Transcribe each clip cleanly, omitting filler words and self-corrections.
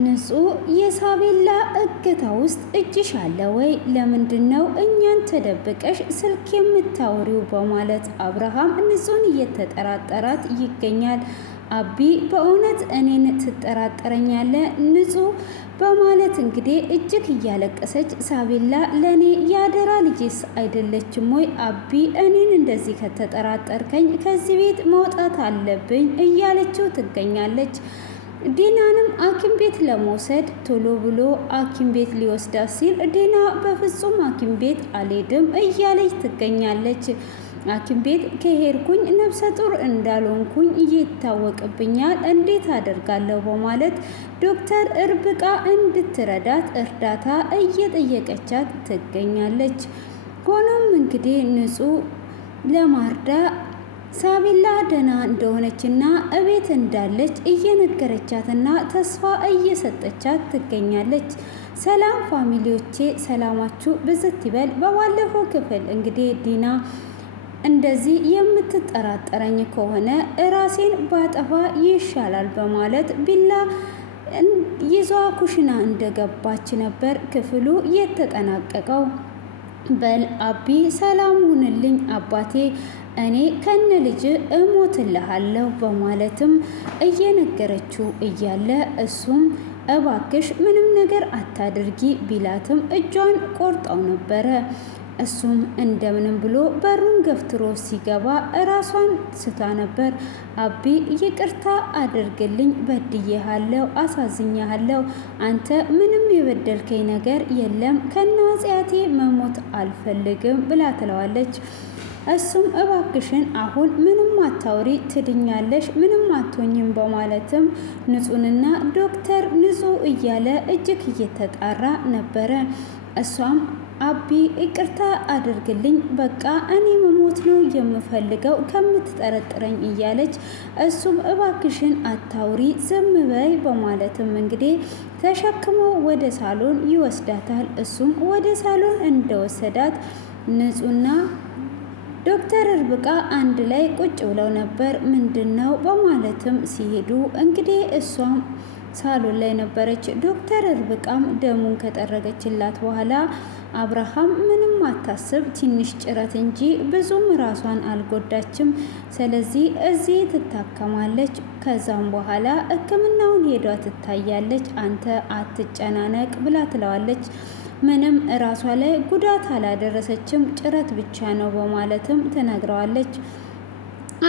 ንጹህ የሳቤላ እገታ ውስጥ እጅሽ አለ ወይ? ለምንድነው እኛን ተደብቀሽ ስልክ የምታወሪው? በማለት አብርሃም ንጹህን እየተጠራጠራት ይገኛል። አቢ በእውነት እኔን ትጠራጠረኛለ ንጹህ? በማለት እንግዲህ እጅግ እያለቀሰች ሳቤላ ለእኔ ያደራ ልጅስ አይደለችም ወይ? አቢ እኔን እንደዚህ ከተጠራጠርከኝ ከዚህ ቤት መውጣት አለብኝ እያለችው ትገኛለች። ዲናንም ሐኪም ቤት ለመውሰድ ቶሎ ብሎ ሐኪም ቤት ሊወስዳት ሲል ዲና በፍጹም ሐኪም ቤት አልሄድም እያለች ትገኛለች። ሐኪም ቤት ከሄድኩኝ ነፍሰ ጡር እንዳልሆንኩኝ ይታወቅብኛል፣ እንዴት አደርጋለሁ? በማለት ዶክተር እርብቃ እንድትረዳት እርዳታ እየጠየቀቻት ትገኛለች። ሆኖም እንግዲህ ንጹህ ለማርዳ ሳቤላ ደህና እንደሆነችና እቤት እንዳለች እየነገረቻትና ተስፋ እየሰጠቻት ትገኛለች። ሰላም ፋሚሊዎቼ፣ ሰላማችሁ ብዝት ይበል። በባለፈው ክፍል እንግዲህ ዲና እንደዚህ የምትጠራጠረኝ ከሆነ እራሴን ባጠፋ ይሻላል በማለት ቢላ ይዟ ኩሽና እንደገባች ነበር ክፍሉ የተጠናቀቀው። በል አቢ ሰላም ሁንልኝ አባቴ፣ እኔ ከነ ልጅ እሞትልሃለሁ በማለትም እየነገረችው እያለ እሱም እባክሽ ምንም ነገር አታድርጊ ቢላትም እጇን ቆርጠው ነበረ። እሱም እንደምንም ብሎ በሩን ገፍትሮ ሲገባ እራሷን ስታ ነበር። አቢ ይቅርታ አድርግልኝ፣ በድዬሃለሁ፣ አሳዝኛሃለሁ። አንተ ምንም የበደልከኝ ነገር የለም፣ ከነ ኃጢአቴ መሞት አልፈልግም ብላ ትለዋለች። እሱም እባክሽን አሁን ምንም አታውሪ፣ ትድኛለሽ፣ ምንም አትሆኝም በማለትም ንጹህንና ዶክተር ንጹህ እያለ እጅግ እየተጣራ ነበረ። እሷም አቢ ይቅርታ አድርግልኝ፣ በቃ እኔ መሞት ነው የምፈልገው ከምትጠረጥረኝ እያለች እሱም እባክሽን አታውሪ፣ ዝም በይ በማለትም እንግዲህ ተሸክመው ወደ ሳሎን ይወስዳታል። እሱም ወደ ሳሎን እንደወሰዳት ንጹህና ዶክተር እርብቃ አንድ ላይ ቁጭ ብለው ነበር። ምንድን ነው በማለትም ሲሄዱ እንግዲህ እሷም ሳሎን ላይ ነበረች። ዶክተር እርብቃም ደሙን ከጠረገችላት በኋላ አብርሃም ምንም አታስብ፣ ትንሽ ጭረት እንጂ ብዙም ራሷን አልጎዳችም፣ ስለዚህ እዚህ ትታከማለች፣ ከዛም በኋላ ሕክምናውን ሄዷ ትታያለች፣ አንተ አትጨናነቅ ብላ ትለዋለች። ምንም ራሷ ላይ ጉዳት አላደረሰችም፣ ጭረት ብቻ ነው በማለትም ትነግረዋለች።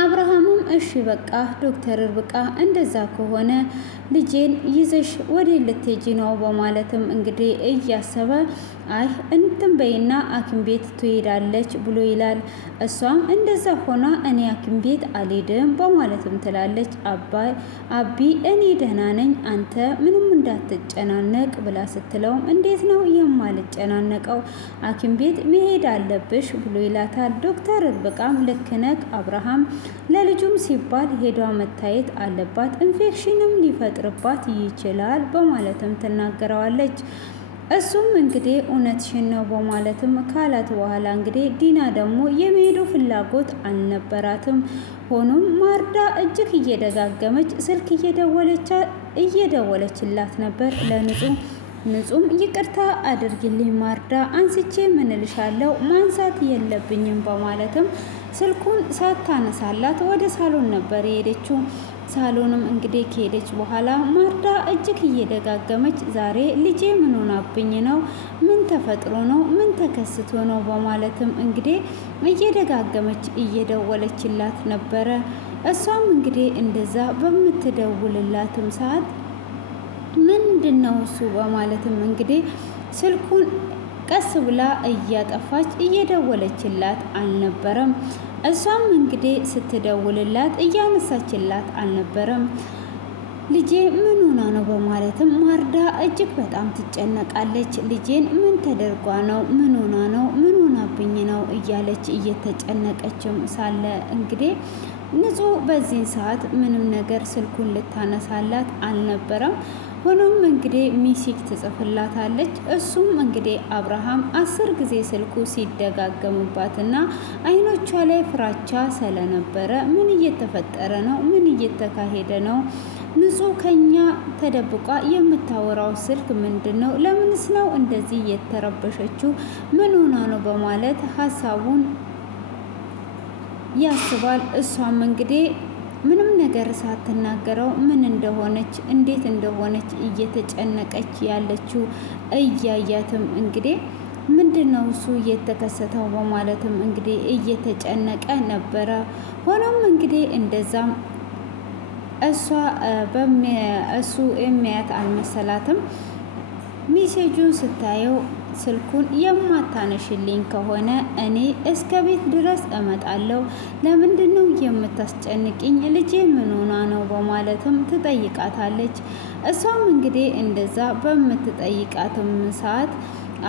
አብርሃምም እሺ በቃ ዶክተር እርብቃ እንደዛ ከሆነ ልጄን ይዘሽ ወደ ልትሄጂ ነው በማለትም እንግዲህ እያሰበ አይ እንትን በይና ሐኪም ቤት ትሄዳለች ብሎ ይላል። እሷም እንደዛ ሆና እኔ ሐኪም ቤት አልሄድም በማለትም ትላለች። አቢ እኔ ደህና ነኝ፣ አንተ ምንም እንዳትጨናነቅ ብላ ስትለውም እንዴት ነው የማልጨናነቀው? ሐኪም ቤት መሄድ አለብሽ ብሎ ይላታል። ዶክተር እርብቃም ልክ ነህ አብርሃም፣ ለልጁም ሲባል ሄዷ መታየት አለባት፣ ኢንፌክሽንም ሊፈጥርባት ይችላል በማለትም ትናገረዋለች። እሱም እንግዲህ እውነትሽን ነው በማለትም ካላት በኋላ እንግዲህ ዲና ደግሞ የመሄዱ ፍላጎት አልነበራትም። ሆኖም ማርዳ እጅግ እየደጋገመች ስልክ እየደወለችላት ነበር ለንጹህ። ንጹህም ይቅርታ አድርጊልኝ ማርዳ፣ አንስቼ ምንልሻለው ማንሳት የለብኝም በማለትም ስልኩን ሳታነሳላት ወደ ሳሎን ነበር የሄደችው። ሳሎንም እንግዲህ ከሄደች በኋላ ማርዳ እጅግ እየደጋገመች ዛሬ ልጄ ምን ሆናብኝ ነው? ምን ተፈጥሮ ነው? ምን ተከስቶ ነው? በማለትም እንግዲህ እየደጋገመች እየደወለችላት ነበረ። እሷም እንግዲህ እንደዛ በምትደውልላትም ሰዓት ምንድነው እሱ በማለትም እንግዲህ ስልኩን ቀስ ብላ እያጠፋች እየደወለችላት አልነበረም። እሷም እንግዲህ ስትደውልላት እያነሳችላት አልነበረም። ልጄ ምን ሆና ነው በማለትም ማርዳ እጅግ በጣም ትጨነቃለች። ልጄን ምን ተደርጓ ነው? ምን ሆና ነው? ምን ሆናብኝ ነው? እያለች እየተጨነቀችም ሳለ እንግዲህ ንጹህ በዚህን ሰዓት ምንም ነገር ስልኩን ልታነሳላት አልነበረም። ሆኖም እንግዲህ ሚሲክ ትጽፍላታለች። እሱም እንግዲህ አብርሃም 10 ጊዜ ስልኩ ሲደጋገምባትና አይኖቿ ላይ ፍራቻ ስለነበረ ምን እየተፈጠረ ነው? ምን እየተካሄደ ነው? ንጹህ ከኛ ተደብቋ የምታወራው ስልክ ምንድን ነው? ለምንስ ነው እንደዚህ የተረበሸችው? ምን ሆና ነው? በማለት ሀሳቡን ያስባል። እሷም እንግዲህ ምንም ነገር ሳትናገረው ምን እንደሆነች እንዴት እንደሆነች እየተጨነቀች ያለችው እያያትም እንግዲህ ምንድነው እሱ እየተከሰተው በማለትም እንግዲህ እየተጨነቀ ነበረ። ሆኖም እንግዲህ እንደዛም እሱ የሚያያት አልመሰላትም። ሜሴጁን ስታየው ስልኩን የማታነሽልኝ ከሆነ እኔ እስከ ቤት ድረስ እመጣለሁ። ለምንድን ነው የምታስጨንቅኝ? ልጄ ምን ሆና ነው? በማለትም ትጠይቃታለች። እሷም እንግዲህ እንደዛ በምትጠይቃትም ሰዓት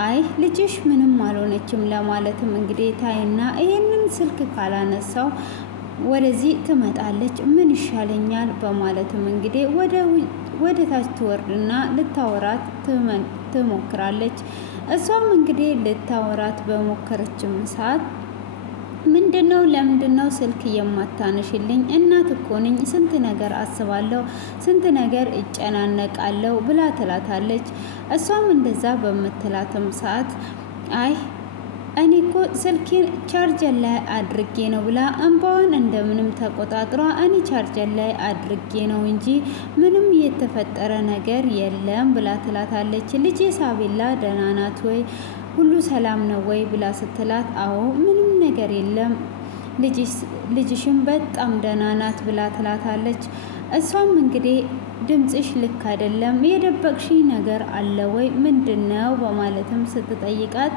አይ ልጅሽ ምንም አልሆነችም ለማለትም እንግዲህ ታይና ይህንን ስልክ ካላነሳው ወደዚህ ትመጣለች፣ ምን ይሻለኛል? በማለትም እንግዲህ ወደ ታች ትወርድና ልታወራት ትሞክራለች። እሷም እንግዲህ ልታወራት በሞከረችም ሰዓት ምንድነው ለምንድነው ስልክ የማታነሽልኝ? እናት እኮ ነኝ፣ ስንት ነገር አስባለሁ፣ ስንት ነገር እጨናነቃለሁ ብላ ትላታለች። እሷም እንደዛ በምትላትም ሰዓት አይ እኔ እኮ ስልኬን ቻርጀር ላይ አድርጌ ነው ብላ እንባዋን እንደምንም ተቆጣጥሯ እኔ ቻርጀር ላይ አድርጌ ነው እንጂ ምንም የተፈጠረ ነገር የለም ብላ ትላታለች። ልጄ ሳቤላ ደህና ናት ወይ? ሁሉ ሰላም ነው ወይ? ብላ ስትላት አዎ ምንም ነገር የለም ልጅሽም በጣም ደህና ናት ብላ ትላታለች። እሷም እንግዲህ ድምፅሽ ልክ አይደለም፣ የደበቅሽ ነገር አለ ወይ? ምንድን ነው? በማለትም ስትጠይቃት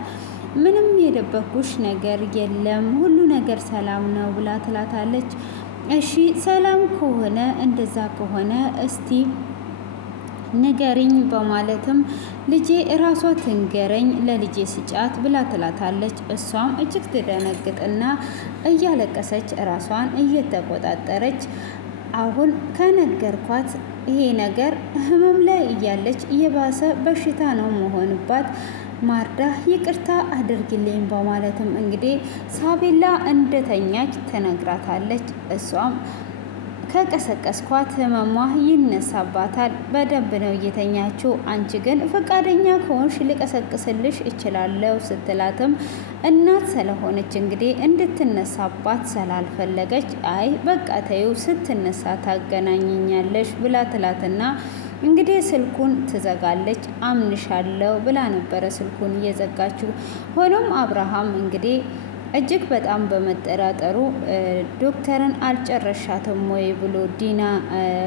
ምንም የደበኩሽ ነገር የለም፣ ሁሉ ነገር ሰላም ነው ብላ ትላታለች። እሺ ሰላም ከሆነ እንደዛ ከሆነ እስቲ ንገሪኝ በማለትም ልጄ እራሷ ትንገረኝ ለልጄ ስጫት ብላ ትላታለች። እሷም እጅግ ትደነግጥና እያለቀሰች እራሷን እየተቆጣጠረች አሁን ከነገርኳት ይሄ ነገር ህመም ላይ እያለች የባሰ በሽታ ነው መሆንባት ማርዳ ይቅርታ አድርግልኝ በማለትም እንግዲህ ሳቤላ እንደተኛች ትነግራታለች። እሷም ከቀሰቀስኳት ህመሟ ይነሳባታል፣ በደንብ ነው እየተኛችው፣ አንቺ ግን ፈቃደኛ ከሆንሽ ልቀሰቅስልሽ እችላለሁ ስትላትም እናት ስለሆነች እንግዲህ እንድትነሳባት ስላልፈለገች አይ በቃ ተይው ስትነሳ ታገናኘኛለሽ ብላ ትላትና እንግዲህ ስልኩን ትዘጋለች። አምንሻለሁ ብላ ነበረ ስልኩን እየዘጋችው። ሆኖም አብርሃም እንግዲህ እጅግ በጣም በመጠራጠሩ ዶክተርን አልጨረሻትም ወይ ብሎ ዲና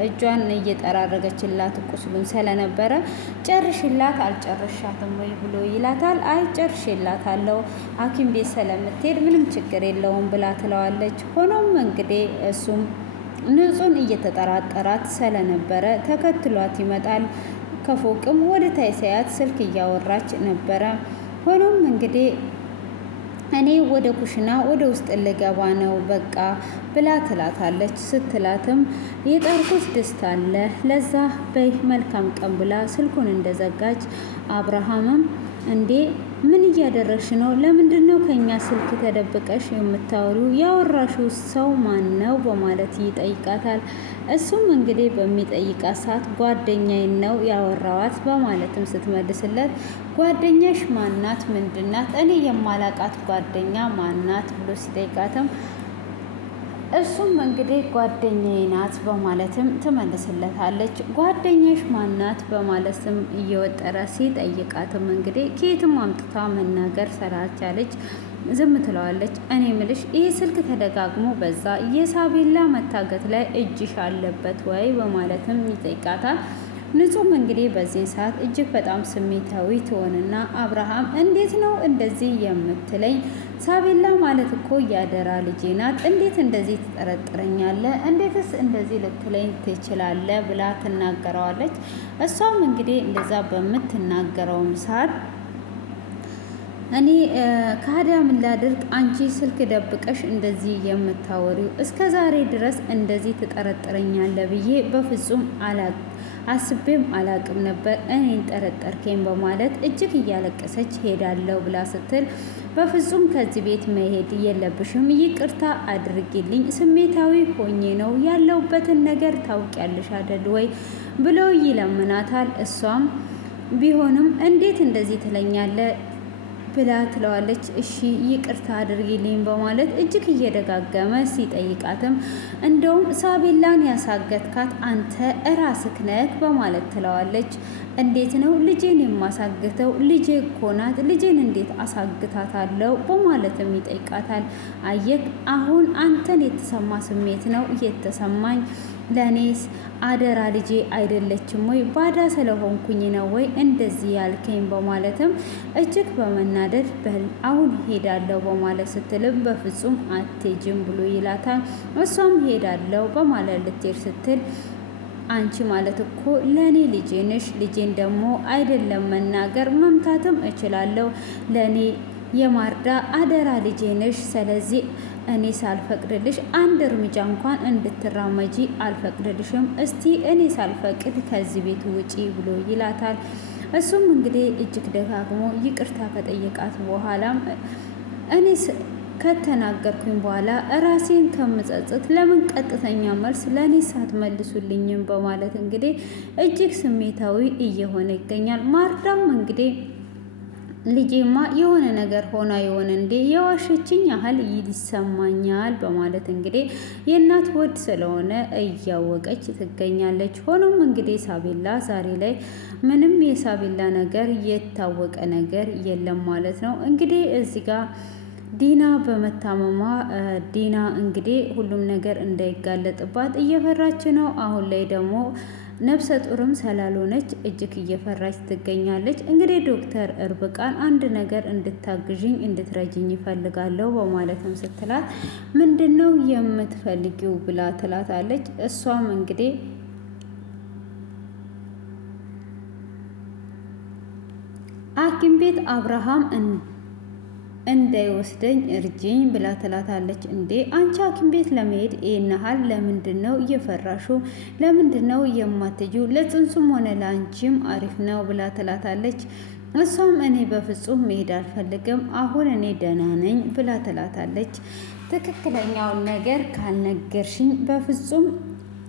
እጇን እየጠራረገችላት ቁስሉን ስለነበረ ጨርሽላት አልጨረሻትም ወይ ብሎ ይላታል። አይ ጨርሽላታለሁ ሐኪም ቤት ስለምትሄድ ምንም ችግር የለውም ብላ ትለዋለች። ሆኖም እንግዲህ እሱም ንጹን እየተጠራጠራት ስለነበረ ተከትሏት ይመጣል። ከፎቅም ወደ ታይሳያት ስልክ እያወራች ነበረ። ሆኖም እንግዲህ እኔ ወደ ኩሽና ወደ ውስጥ ልገባ ነው በቃ ብላ ትላታለች። ስትላትም የጠርኩት ድስት አለ ለዛ በይ መልካም ቀን ብላ ስልኩን እንደዘጋች አብርሃምም እንዴ ምን እያደረግሽ ነው? ለምንድን ነው ከኛ ስልክ ተደብቀሽ የምታወሪው? ያወራሽው ሰው ማን ነው? በማለት ይጠይቃታል። እሱም እንግዲህ በሚጠይቃት ሰዓት ጓደኛዬን ነው ያወራዋት በማለትም ስትመልስለት ጓደኛሽ ማናት? ምንድናት? እኔ የማላቃት ጓደኛ ማናት? ብሎ ሲጠይቃትም እሱም እንግዲህ ጓደኛዬ ናት በማለትም ትመልስለታለች። ጓደኛሽ ማናት? በማለትም እየወጠረ ሲጠይቃትም እንግዲህ ከየትም አምጥታ መናገር ስላልቻለች ዝም ትለዋለች። እኔ ምልሽ ይህ ስልክ ተደጋግሞ በዛ የሳቤላ መታገት ላይ እጅሽ አለበት ወይ? በማለትም ይጠይቃታል። ንጹም እንግዲህ በዚህ ሰዓት እጅግ በጣም ስሜታዊ ትሆንና አብርሃም እንዴት ነው እንደዚህ የምትለኝ? ሳቤላ ማለት እኮ ያደራ ልጄ ናት። እንዴት እንደዚህ ትጠረጥረኛለህ? እንዴትስ እንደዚህ ልትለኝ ትችላለህ? ብላ ትናገረዋለች። እሷም እንግዲህ እንደዛ በምትናገረውም ሰዓት እኔ ከሀዲያ ምን ላድርግ? አንቺ ስልክ ደብቀሽ እንደዚህ የምታወሪው እስከ ዛሬ ድረስ እንደዚህ ትጠረጥረኛለህ ብዬ በፍጹም አስቤም አላቅም ነበር። እኔን ጠረጠርከኝ በማለት እጅግ እያለቀሰች ሄዳለሁ ብላ ስትል በፍጹም ከዚህ ቤት መሄድ የለብሽም፣ ይቅርታ አድርጊልኝ፣ ስሜታዊ ሆኜ ነው ያለሁበትን ነገር ታውቂያለሽ አይደል ወይ ብሎ ይለምናታል። እሷም ቢሆንም እንዴት እንደዚህ ትለኛለ ብላ ትለዋለች። እሺ ይቅርታ አድርጊልኝ በማለት እጅግ እየደጋገመ ሲጠይቃትም እንደውም ሳቤላን ያሳገትካት አንተ እራስህ ነህ በማለት ትለዋለች። እንዴት ነው ልጄን የማሳግተው? ልጄ እኮ ናት፣ ልጄን እንዴት አሳግታታለሁ? በማለትም ይጠይቃታል። አየክ አሁን አንተን የተሰማ ስሜት ነው የተሰማኝ፣ ለኔስ አደራ ልጄ አይደለችም ወይ? ባዳ ስለሆንኩኝ ነው ወይ እንደዚህ ያልከኝ? በማለትም እጅግ በመናደድ በል አሁን ሄዳለሁ በማለት ስትልም በፍጹም አትሄጂም ብሎ ይላታል። እሷም ሄዳለሁ በማለት ልትሄድ ስትል አንቺ ማለት እኮ ለእኔ ልጄ ነሽ፣ ልጄን ደግሞ አይደለም መናገር መምታትም እችላለሁ፣ ለእኔ የማርዳ አደራ ልጄ ነሽ። ስለዚህ እኔ ሳልፈቅድልሽ አንድ እርምጃ እንኳን እንድትራመጂ አልፈቅድልሽም። እስቲ እኔ ሳልፈቅድ ከዚህ ቤት ውጪ ብሎ ይላታል። እሱም እንግዲህ እጅግ ደጋግሞ ይቅርታ ከጠየቃት በኋላም እኔ ከተናገርኩኝ በኋላ ራሴን ከምጸጽት ለምን ቀጥተኛ መልስ ለእኔ ሳትመልሱልኝም በማለት እንግዲህ እጅግ ስሜታዊ እየሆነ ይገኛል። ማርዳም እንግዲህ ልጄማ የሆነ ነገር ሆና የሆነ እንዴ የዋሸችኝ ያህል ይሰማኛል በማለት እንግዲህ የእናት ወድ ስለሆነ እያወቀች ትገኛለች። ሆኖም እንግዲህ ሳቤላ ዛሬ ላይ ምንም የሳቤላ ነገር የታወቀ ነገር የለም ማለት ነው። እንግዲህ እዚህ ጋር ዲና በመታመሟ ዲና እንግዲህ ሁሉም ነገር እንዳይጋለጥባት እየፈራች ነው። አሁን ላይ ደግሞ ነፍሰ ጡርም ስላልሆነች እጅግ እየፈራች ትገኛለች። እንግዲህ ዶክተር እርብቃን አንድ ነገር እንድታግዥኝ እንድትረጅኝ ይፈልጋለሁ በማለትም ስትላት ምንድን ነው የምትፈልጊው ብላ ትላታለች። እሷም እንግዲህ ሐኪም ቤት አብርሃም እንዳይወስደኝ እርጅኝ ብላ ትላታለች። እንዴ አንቺ ሐኪም ቤት ለመሄድ ይናሃል ለምንድን ነው እየፈራሹ? ለምንድን ነው የማትጂው? ለጽንሱም ሆነ ለአንቺም አሪፍ ነው ብላ ትላታለች። እሷም እኔ በፍጹም መሄድ አልፈልግም፣ አሁን እኔ ደህና ነኝ ብላ ትላታለች። ትክክለኛውን ነገር ካልነገርሽኝ በፍጹም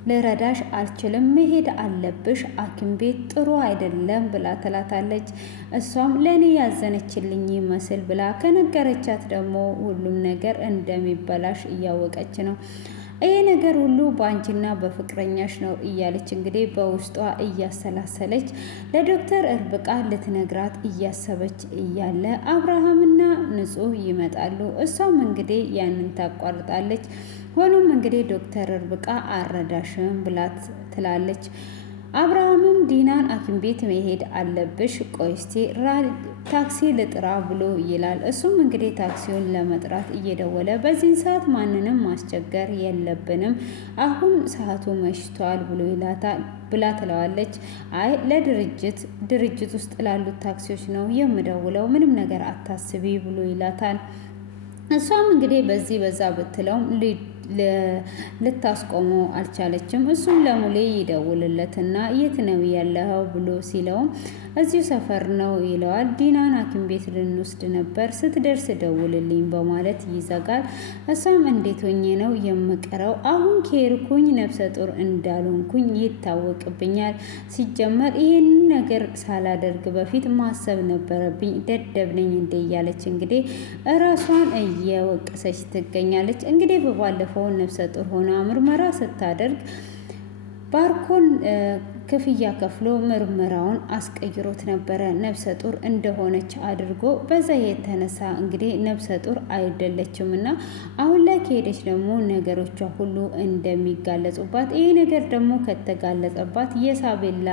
ልረዳሽ አልችልም፣ መሄድ አለብሽ፣ ሐኪም ቤት ጥሩ አይደለም ብላ ትላታለች። እሷም ለእኔ ያዘነችልኝ ይመስል ብላ ከነገረቻት ደግሞ ሁሉም ነገር እንደሚበላሽ እያወቀች ነው። ይሄ ነገር ሁሉ በአንቺና በፍቅረኛሽ ነው እያለች እንግዲህ በውስጧ እያሰላሰለች ለዶክተር እርብቃ ልትነግራት እያሰበች እያለ አብርሃምና ንጹህ ይመጣሉ። እሷም እንግዲህ ያንን ታቋርጣለች። ሆኖም እንግዲህ ዶክተር እርብቃ አረዳሽም ብላት ትላለች። አብርሃምም ዲናን ሐኪም ቤት መሄድ አለብሽ፣ ቆይ እስቲ ታክሲ ልጥራ ብሎ ይላል። እሱም እንግዲህ ታክሲውን ለመጥራት እየደወለ በዚህን ሰዓት ማንንም ማስቸገር የለብንም፣ አሁን ሰዓቱ መሽቷል ብሎ ይላታል ብላ ትለዋለች። አይ ድርጅት ውስጥ ላሉት ታክሲዎች ነው የምደውለው፣ ምንም ነገር አታስቢ ብሎ ይላታል። እሷም እንግዲህ በዚህ በዛ ብትለውም ልታስቆመው አልቻለችም። እሱም ለሙሌ ይደውልለትና የት ነው ያለኸው ብሎ ሲለውም እዚሁ ሰፈር ነው ይለዋል። ዲናን ሐኪም ቤት ልንወስድ ነበር፣ ስትደርስ ደውልልኝ በማለት ይዘጋል። እሷም እንዴት ሆኜ ነው የምቀረው? አሁን ከሄድኩኝ ነፍሰ ጡር እንዳልሆንኩኝ ይታወቅብኛል። ሲጀመር ይህንን ነገር ሳላደርግ በፊት ማሰብ ነበረብኝ፣ ደደብ ነኝ እንዴ እያለች እንግዲህ እራሷን እየወቀሰች ትገኛለች። እንግዲህ በባለፈው ነፍሰ ጡር ሆና ምርመራ ስታደርግ ባርኮን ክፍያ ከፍሎ ምርመራውን አስቀይሮት ነበረ ነፍሰ ጡር እንደሆነች አድርጎ። በዛ የተነሳ እንግዲህ ነፍሰ ጡር አይደለችም እና አሁን ላይ ከሄደች ደግሞ ነገሮቿ ሁሉ እንደሚጋለጹባት፣ ይሄ ነገር ደግሞ ከተጋለጸባት የሳቤላ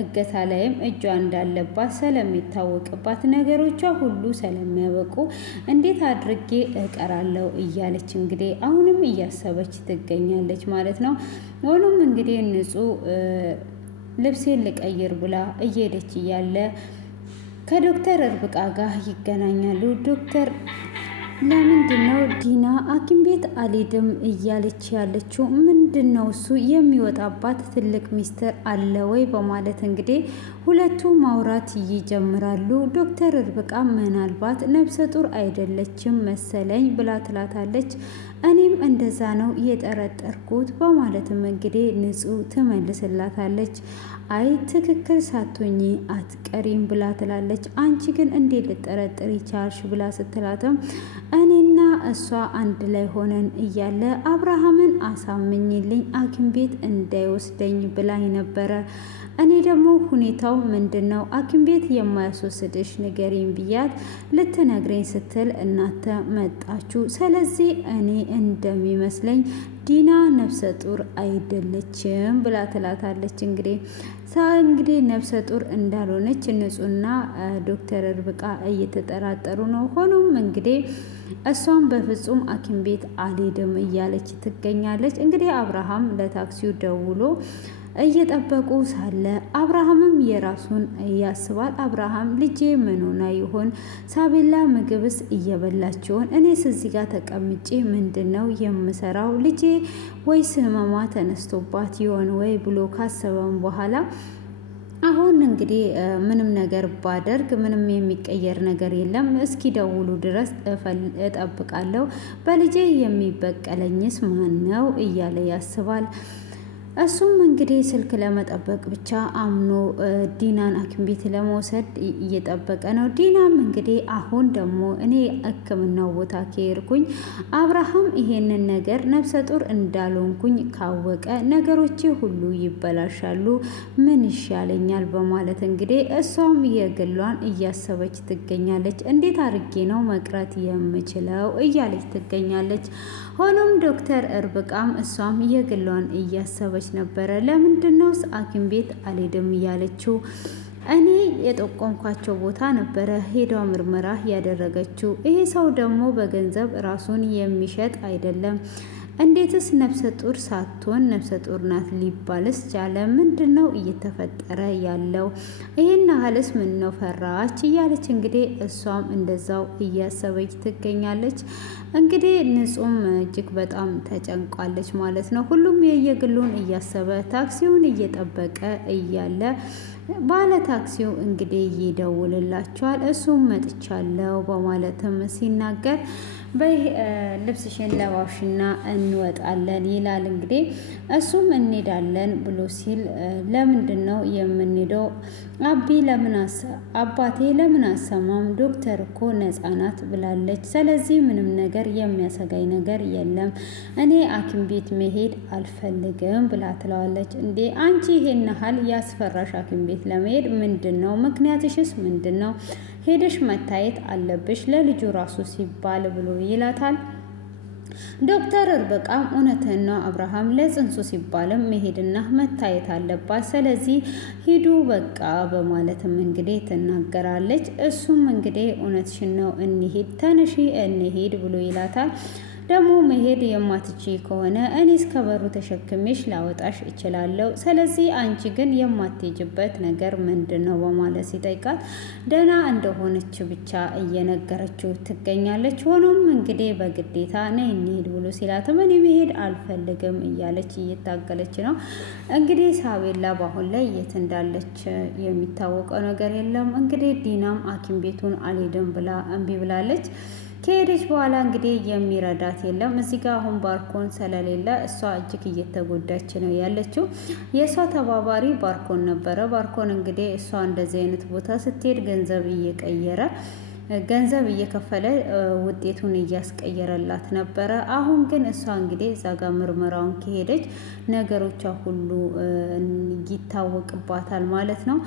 እገታ ላይም እጇ እንዳለባት ስለሚታወቅባት ነገሮቿ ሁሉ ስለሚያበቁ እንዴት አድርጌ እቀራለሁ እያለች እንግዲህ አሁንም እያሰበች ትገኛለች ማለት ነው። ሆኖም እንግዲህ ንጹህ ልብሴን ልቀይር ብላ እየሄደች እያለ ከዶክተር እርብቃ ጋር ይገናኛሉ። ዶክተር ለምንድን ነው ዲና ሐኪም ቤት አልሄድም እያለች ያለችው? ምንድን ነው እሱ የሚወጣባት ትልቅ ሚስጥር አለ ወይ? በማለት እንግዲህ ሁለቱ ማውራት ይጀምራሉ። ዶክተር ርብቃ ምናልባት ነፍሰ ጡር አይደለችም መሰለኝ ብላ ትላታለች። እኔም እንደዛ ነው የጠረጠርኩት በማለትም እንግዲህ ንጹህ ትመልስላታለች። አይ ትክክል ሳትሆኚ አትቀሪም ብላ ትላለች። አንቺ ግን እንዴት ልጠረጥር ይቻልሽ? ብላ ስትላትም እኔና እሷ አንድ ላይ ሆነን እያለ አብርሃምን አሳምኝልኝ ሐኪም ቤት እንዳይወስደኝ ብላኝ ነበረ። እኔ ደግሞ ሁኔታው ምንድን ነው ሐኪም ቤት የማያስወስድሽ ንገሪኝ ብያት ልትነግረኝ ስትል እናተ መጣችሁ። ስለዚህ እኔ እንደሚመስለኝ ዲና ነፍሰ ጡር አይደለችም ብላ ትላታለች። እንግዲህ ነፍሰ ጡር እንዳልሆነች ንጹህና ዶክተር ርብቃ እየተጠራጠሩ ነው። ሆኖም እንግዲህ እሷም በፍጹም ሐኪም ቤት አልሄድም እያለች ትገኛለች። እንግዲህ አብርሃም ለታክሲው ደውሎ እየጠበቁ ሳለ አብርሃምም የራሱን ያስባል። አብርሃም ልጄ ምን ሆና ይሆን? ሳቤላ ምግብስ እየበላች ይሆን? እኔስ እዚህ ጋር ተቀምጬ ምንድን ነው የምሰራው? ልጄ ወይስ ህመሟ ተነስቶባት ይሆን ወይ ብሎ ካሰበም በኋላ አሁን እንግዲህ ምንም ነገር ባደርግ ምንም የሚቀየር ነገር የለም፣ እስኪ ደውሉ ድረስ እጠብቃለሁ፣ በልጄ የሚበቀለኝስ ማን ነው እያለ ያስባል። እሱም እንግዲህ ስልክ ለመጠበቅ ብቻ አምኖ ዲናን ሐኪም ቤት ለመውሰድ እየጠበቀ ነው። ዲናም እንግዲህ አሁን ደግሞ እኔ ሕክምናው ቦታ ከሄድኩኝ አብርሃም ይሄንን ነገር ነፍሰ ጡር እንዳልሆንኩኝ ካወቀ ነገሮቼ ሁሉ ይበላሻሉ፣ ምን ይሻለኛል? በማለት እንግዲህ እሷም የግሏን እያሰበች ትገኛለች። እንዴት አድርጌ ነው መቅረት የምችለው እያለች ትገኛለች። ሆኖም ዶክተር ርብቃም እሷም የግሏን እያሰበች ነበረ። ለምንድነው ሐኪም ቤት አልሄድም እያለችው? እኔ የጠቆምኳቸው ቦታ ነበረ ሄዷ ምርመራ ያደረገችው። ይሄ ሰው ደግሞ በገንዘብ ራሱን የሚሸጥ አይደለም። እንዴትስ ነፍሰ ጡር ሳትሆን ነፍሰ ጡር ናት ሊባልስ ቻለ? ምንድን ነው እየተፈጠረ ያለው? ይህን ያህልስ ምን ነው ፈራች? እያለች እንግዲህ እሷም እንደዛው እያሰበች ትገኛለች። እንግዲህ ንጹም እጅግ በጣም ተጨንቋለች ማለት ነው። ሁሉም የየግሉን እያሰበ ታክሲውን እየጠበቀ እያለ ባለ ታክሲው እንግዲህ ይደውልላቸዋል። እሱም መጥቻለሁ በማለትም ሲናገር በይ ልብስሽን ለባሽና እንወጣለን ይላል። እንግዲህ እሱም እንሄዳለን ብሎ ሲል ለምንድን ነው የምንሄደው? አባቴ ለምን አሰማም? ዶክተር እኮ ነፃ ናት ብላለች። ስለዚህ ምንም ነገር የሚያሰጋኝ ነገር የለም፣ እኔ ሐኪም ቤት መሄድ አልፈልግም ብላ ትለዋለች። እንዴ አንቺ ይሄን ያህል ያስፈራሽ ሐኪም ቤት ለመሄድ ምንድን ነው ምክንያትሽስ ምንድን ነው? ሄደሽ መታየት አለብሽ ለልጁ ራሱ ሲባል ብሎ ይላታል። ዶክተር ርብቃም እውነትህን ነው አብርሃም፣ ለጽንሱ ሲባልም መሄድና መታየት አለባት፣ ስለዚህ ሂዱ በቃ በማለትም እንግዲህ ትናገራለች። እሱም እንግዲህ እውነትሽን ነው እንሂድ፣ ተነሺ እንሂድ ብሎ ይላታል። ደግሞ መሄድ የማትቺ ከሆነ እኔ እስከ በሩ ተሸክሜሽ ላወጣሽ እችላለሁ። ስለዚህ አንቺ ግን የማትሄጅበት ነገር ምንድን ነው በማለት ሲጠይቃት ደህና እንደሆነች ብቻ እየነገረችው ትገኛለች። ሆኖም እንግዲህ በግዴታ ነይ እንሂድ ብሎ ሲላትም እኔ መሄድ አልፈልግም እያለች እየታገለች ነው። እንግዲህ ሳቤላ በአሁን ላይ የት እንዳለች የሚታወቀው ነገር የለም። እንግዲህ ዲናም ሐኪም ቤቱን አልሄድም ብላ እምቢ ብላለች። ከሄደች በኋላ እንግዲህ የሚረዳት የለም። እዚህ ጋር አሁን ባርኮን ስለሌለ እሷ እጅግ እየተጎዳች ነው ያለችው። የእሷ ተባባሪ ባርኮን ነበረ። ባርኮን እንግዲህ እሷ እንደዚህ አይነት ቦታ ስትሄድ ገንዘብ እየከፈለ ውጤቱን እያስቀየረላት ነበረ። አሁን ግን እሷ እንግዲህ እዛ ጋር ምርመራውን ከሄደች ነገሮቿ ሁሉ ይታወቅባታል ማለት ነው።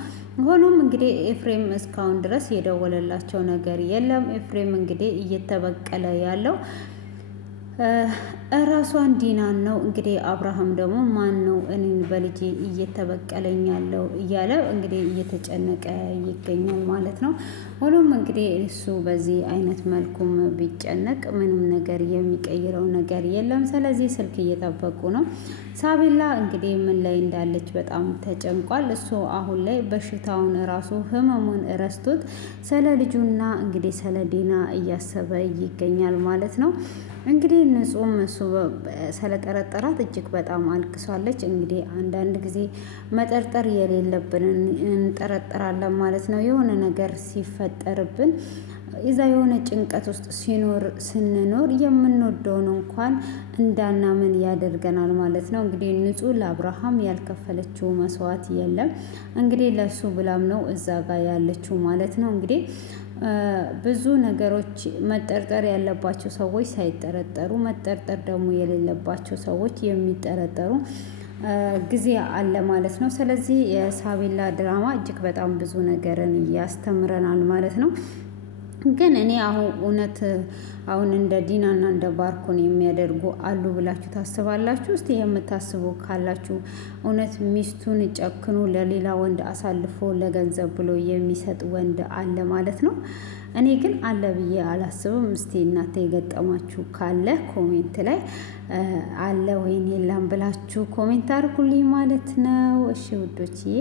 ሆኖም እንግዲህ ኤፍሬም እስካሁን ድረስ የደወለላቸው ነገር የለም። ኤፍሬም እንግዲህ እየተበቀለ ያለው እራሷን ዲናን ነው እንግዲህ። አብርሃም ደግሞ ማን ነው እኔን በልጄ እየተበቀለኝ ያለው እያለ እንግዲህ እየተጨነቀ ይገኛል ማለት ነው። ሆኖም እንግዲህ እሱ በዚህ አይነት መልኩም ቢጨነቅ ምንም ነገር የሚቀይረው ነገር የለም። ስለዚህ ስልክ እየጠበቁ ነው። ሳቤላ እንግዲህ ምን ላይ እንዳለች በጣም ተጨንቋል። እሱ አሁን ላይ በሽታውን ራሱ ህመሙን ረስቶት ስለ ልጁና እንግዲህ ስለ ዲና እያሰበ ይገኛል ማለት ነው። እንግዲህ ንጹም እሱ ስለጠረጠራት እጅግ በጣም አልቅሷለች። እንግዲህ አንዳንድ ጊዜ መጠርጠር የሌለብንን እንጠረጠራለን ማለት ነው። የሆነ ነገር ሲፈጠርብን እዛ የሆነ ጭንቀት ውስጥ ስንኖር የምንወደውን እንኳን እንዳናምን ያደርገናል ማለት ነው። እንግዲህ ንጹህ ለአብርሃም ያልከፈለችው መስዋዕት የለም። እንግዲህ ለሱ ብላም ነው እዛ ጋር ያለችው ማለት ነው። እንግዲህ ብዙ ነገሮች መጠርጠር ያለባቸው ሰዎች ሳይጠረጠሩ፣ መጠርጠር ደግሞ የሌለባቸው ሰዎች የሚጠረጠሩ ጊዜ አለ ማለት ነው። ስለዚህ የሳቤላ ድራማ እጅግ በጣም ብዙ ነገርን ያስተምረናል ማለት ነው። ግን እኔ እውነት አሁን እንደ ዲናና እንደ ባርኮን የሚያደርጉ አሉ ብላችሁ ታስባላችሁ? እስቲ የምታስቡ ካላችሁ እውነት ሚስቱን ጨክኖ ለሌላ ወንድ አሳልፎ ለገንዘብ ብሎ የሚሰጥ ወንድ አለ ማለት ነው? እኔ ግን አለ ብዬ አላስብም። እስቲ እናንተ የገጠማችሁ ካለ ኮሜንት ላይ አለ ወይን የለም ብላችሁ ኮሜንት አድርጉልኝ ማለት ነው። እሺ ውዶችዬ